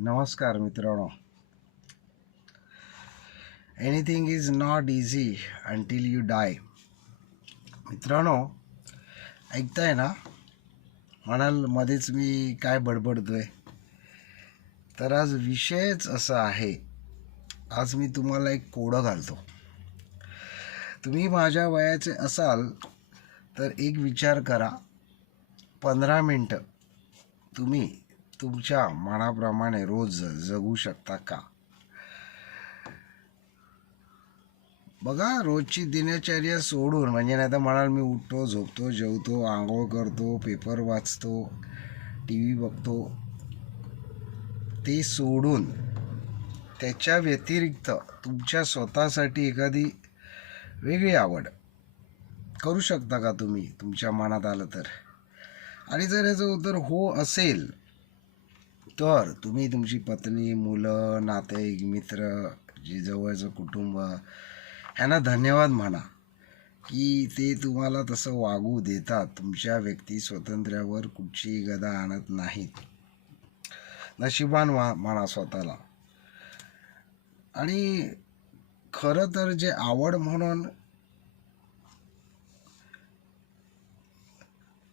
नमस्कार मित्रांनो. Anything is not easy until you die मित्रांनो ऐकताय ना? म्हणाल मध्येच मी काय बडबडतोय? तर आज विषयच असा आहे आज मी तुम्हाला एक कोडं घालतो. तुम्ही माझ्या वयाचे असाल तर एक विचार करा. पंधरा मिनटं तुम्ही तुमच्या मनाप्रमाणे रोज जगू शकता का? बघा रोजची दिनचर्या सोडून म्हणजे नाही तर म्हणाल मी उठतो झोपतो जेवतो आंघोळ करतो पेपर वाचतो टी व्ही बघतो. ते सोडून त्याच्या व्यतिरिक्त तुमच्या स्वतःसाठी एखादी वेगळी आवड करू शकता का तुम्ही? तुमच्या मनात आलं तर. आणि जर याचं उत्तर हो असेल तर तुम्ही तुमची पत्नी मुलं नातेवाईक मित्र जे जवळचं कुटुंब ह्यांना धन्यवाद म्हणा की ते तुम्हाला तसं वागू देतात. तुमच्या व्यक्ती स्वातंत्र्यावर कुठची गदा आणत नाहीत. नशिबान वा म्हणा स्वतःला. आणि खरं तर जे आवड म्हणून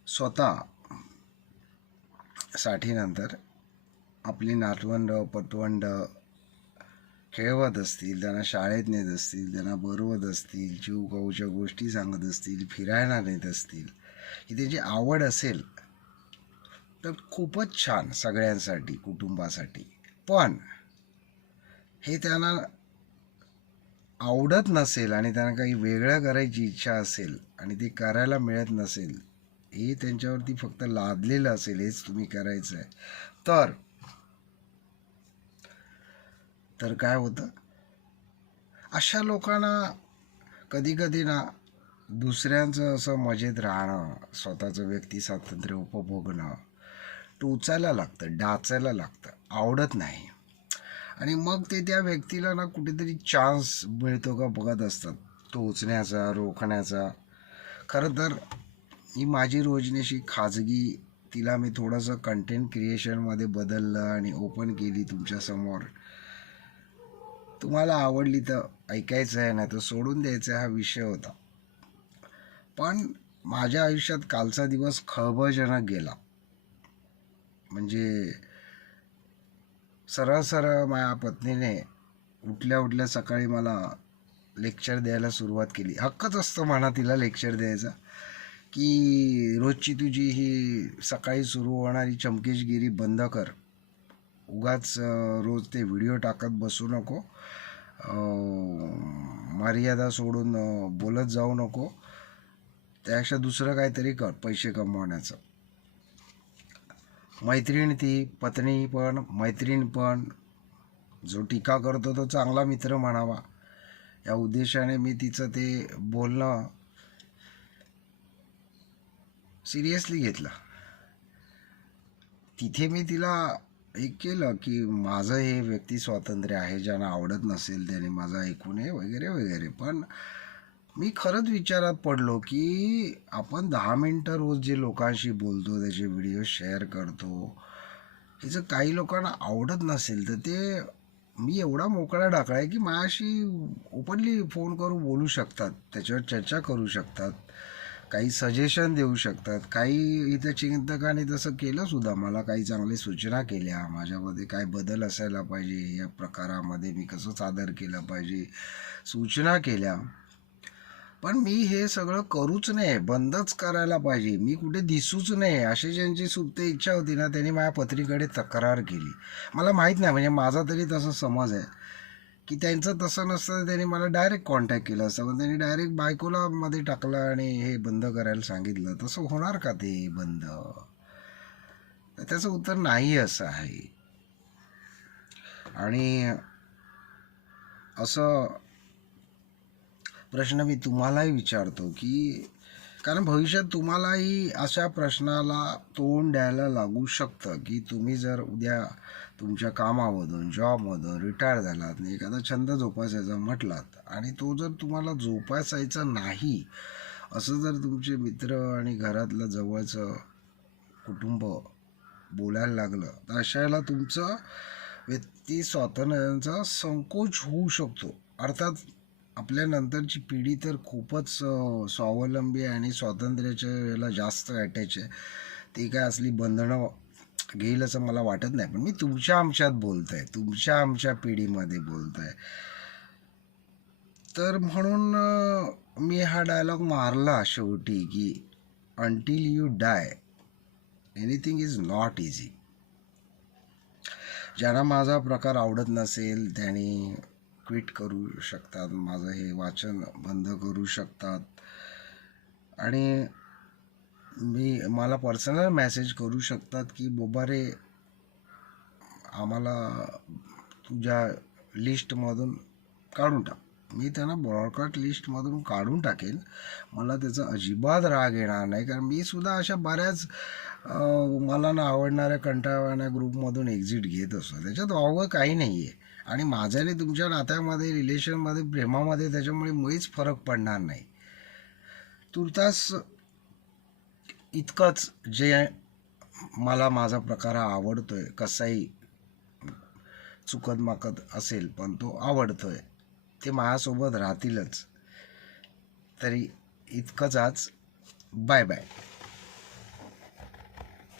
स्वतः साठीनंतर आपली नातवंड पटवंड खेळवत असतील त्यांना शाळेत नेत असतील त्यांना बरवत असतील जीव खाऊच्या गोष्टी सांगत असतील फिरायला नेत असतील ही त्यांची आवड असेल तर खूपच छान सगळ्यांसाठी कुटुंबासाठी. पण हे त्यांना आवडत नसेल आणि त्यांना काही वेगळं करायची इच्छा असेल आणि ते करायला मिळत नसेल हे त्यांच्यावरती फक्त लादलेलं असेल हेच तुम्ही करायचं आहे तर तर काय होतं? अशा लोकांना कधीकधी ना दुसऱ्यांचं असं मजेत राहणं स्वतःचं व्यक्ती स्वातंत्र्य उपभोगणं टोचायला लागतं डाचायला लागतं आवडत नाही. आणि मग ते त्या व्यक्तीला ना कुठेतरी चान्स मिळतो का बघत असतात टोचण्याचा रोखण्याचा. खरं तर ही माझी रोजनेशी खाजगी तिला मी थोडंसं कंटेंट क्रिएशनमध्ये बदललं आणि ओपन केली तुमच्यासमोर. तुम्हाला आवडली तर ऐकायचं आहे नाही तर सोडून द्यायचं हा विषय होता. पण माझ्या आयुष्यात कालचा दिवस खळबळजनक गेला. म्हणजे सरळ सरळ माझ्या पत्नीने उठल्या उठल्या सकाळी मला लेक्चर द्यायला सुरुवात केली. हक्कच असतो म्हणा तिला लेक्चर द्यायचा. की रोजची तुझी ही सकाळी सुरू होणारी चमकेशगिरी बंद कर. उगाच रोज ते व्हिडिओ टाकत बसू नको. मर्यादा सोडून बोलत जाऊ नको. त्यापेक्षा दुसरं काहीतरी कर पैसे कमवण्याचं. मैत्रीण ती पत्नी पण मैत्रीण पण. जो टीका करतो तो चांगला मित्र म्हणावा. या उद्देशाने मी तिचं ते बोलणं सिरियसली घेतलं. तिथे मी तिला एक केलं की माझं हे व्यक्ती स्वातंत्र्य आहे ज्यांना आवडत नसेल त्याने माझं ऐकू नये वगैरे वगैरे. पण मी खरंच विचारात पडलो की आपण दहा मिनटं रोज जे लोकांशी बोलतो त्याचे व्हिडिओ शेअर करतो ह्याचं काही लोकांना आवडत नसेल तर ते मी एवढा मोकळा टाकला आहे की माझ्याशी ओपनली फोन करून बोलू शकतात त्याच्यावर चर्चा करू शकतात. काही सजेशन देऊ शकतात. काही इथं चिंतकाने तसं केलं सुद्धा. मला काही चांगल्या सूचना केल्या. माझ्यामध्ये काय बदल असायला पाहिजे? या प्रकारामध्ये मी कसं सादर केलं पाहिजे? सूचना केल्या. पण मी हे सगळं करूच नाही बंदच करायला पाहिजे. मी कुठे दिसूच नाही अशी ज्यांची सुप्त इच्छा होती ना त्यांनी माझ्या पत्रीकडे तक्रार केली. मला माहीत नाही. म्हणजे माझा तरी तसा समज आहे. की त्यांचं तसं नसतं त्यांनी मला डायरेक्ट कॉन्टॅक्ट केलं असतं. पण त्यांनी डायरेक्ट बायकोला मध्ये टाकलं आणि हे बंद करायला सांगितलं. तसं होणार का ते बंद? त्याचं उत्तर नाही असं आहे. आणि असं प्रश्न मी तुम्हालाही विचारतो की कारण भविष्यात तुम्हालाही अशा प्रश्नाला तोंड द्यायला लागू शकतं की तुम्ही जर उद्या तुमच्या कामामधून जॉबमधून रिटायर झालात आणि एखादा छंद जोपासायचा म्हटलात आणि तो जर तुम्हाला जोपासायचा नाही असं जर तुमचे मित्र आणि घरातलं जवळचं कुटुंब बोलायला लागलं तर अशाला तुमचं व्यक्ती स्वातंत्र्याचा संकोच होऊ शकतो. अर्थात आपल्या नंतरची पिढी तर खूपच स्वावलंबी आहे आणि स्वातंत्र्याच्या याला जास्त अटॅच आहे. ती काय असली बंधनं घेईल असं मला वाटत नाही पण मी तुमच्या आमच्यात बोलत आहे तुमच्या आमच्या पिढीमध्ये बोलतोय. तर म्हणून मी हा डायलॉग मारला शेवटी की until you die anything is not easy ज्यांना माझा प्रकार आवडत नसेल त्यांनी क्विट करू शकतात माझं हे वाचन बंद करू शकतात. आणि मी मला पर्सनल मेसेज करू शकतात की बोबा रे आम्हाला तुझ्या लिस्टमधून काढून टाक. मी त्यांना ब्रॉडकास्ट लिस्टमधून काढून टाकेल. मला त्याचा अजिबात राग येणार नाही. कारण मी सुद्धा अशा बऱ्याच मला ना आवडणाऱ्या कंटाळवाण्या ग्रुपमधून एक्झिट घेत असतो. त्याच्यात वावं काही नाही आहे आणि माझ्या आणि तुमच्या नात्यामध्ये रिलेशनमध्ये प्रेमामध्ये त्याच्यामुळे मुळीच फरक पडणार नाही. तुर्तास इतकंच जे मला माझा प्रकार हा आवडतोय कसाही चुकत माकत असेल पण तो आवडतोय ते माझ्यासोबत राहतीलच. तरी इतकंच आज. Bye bye.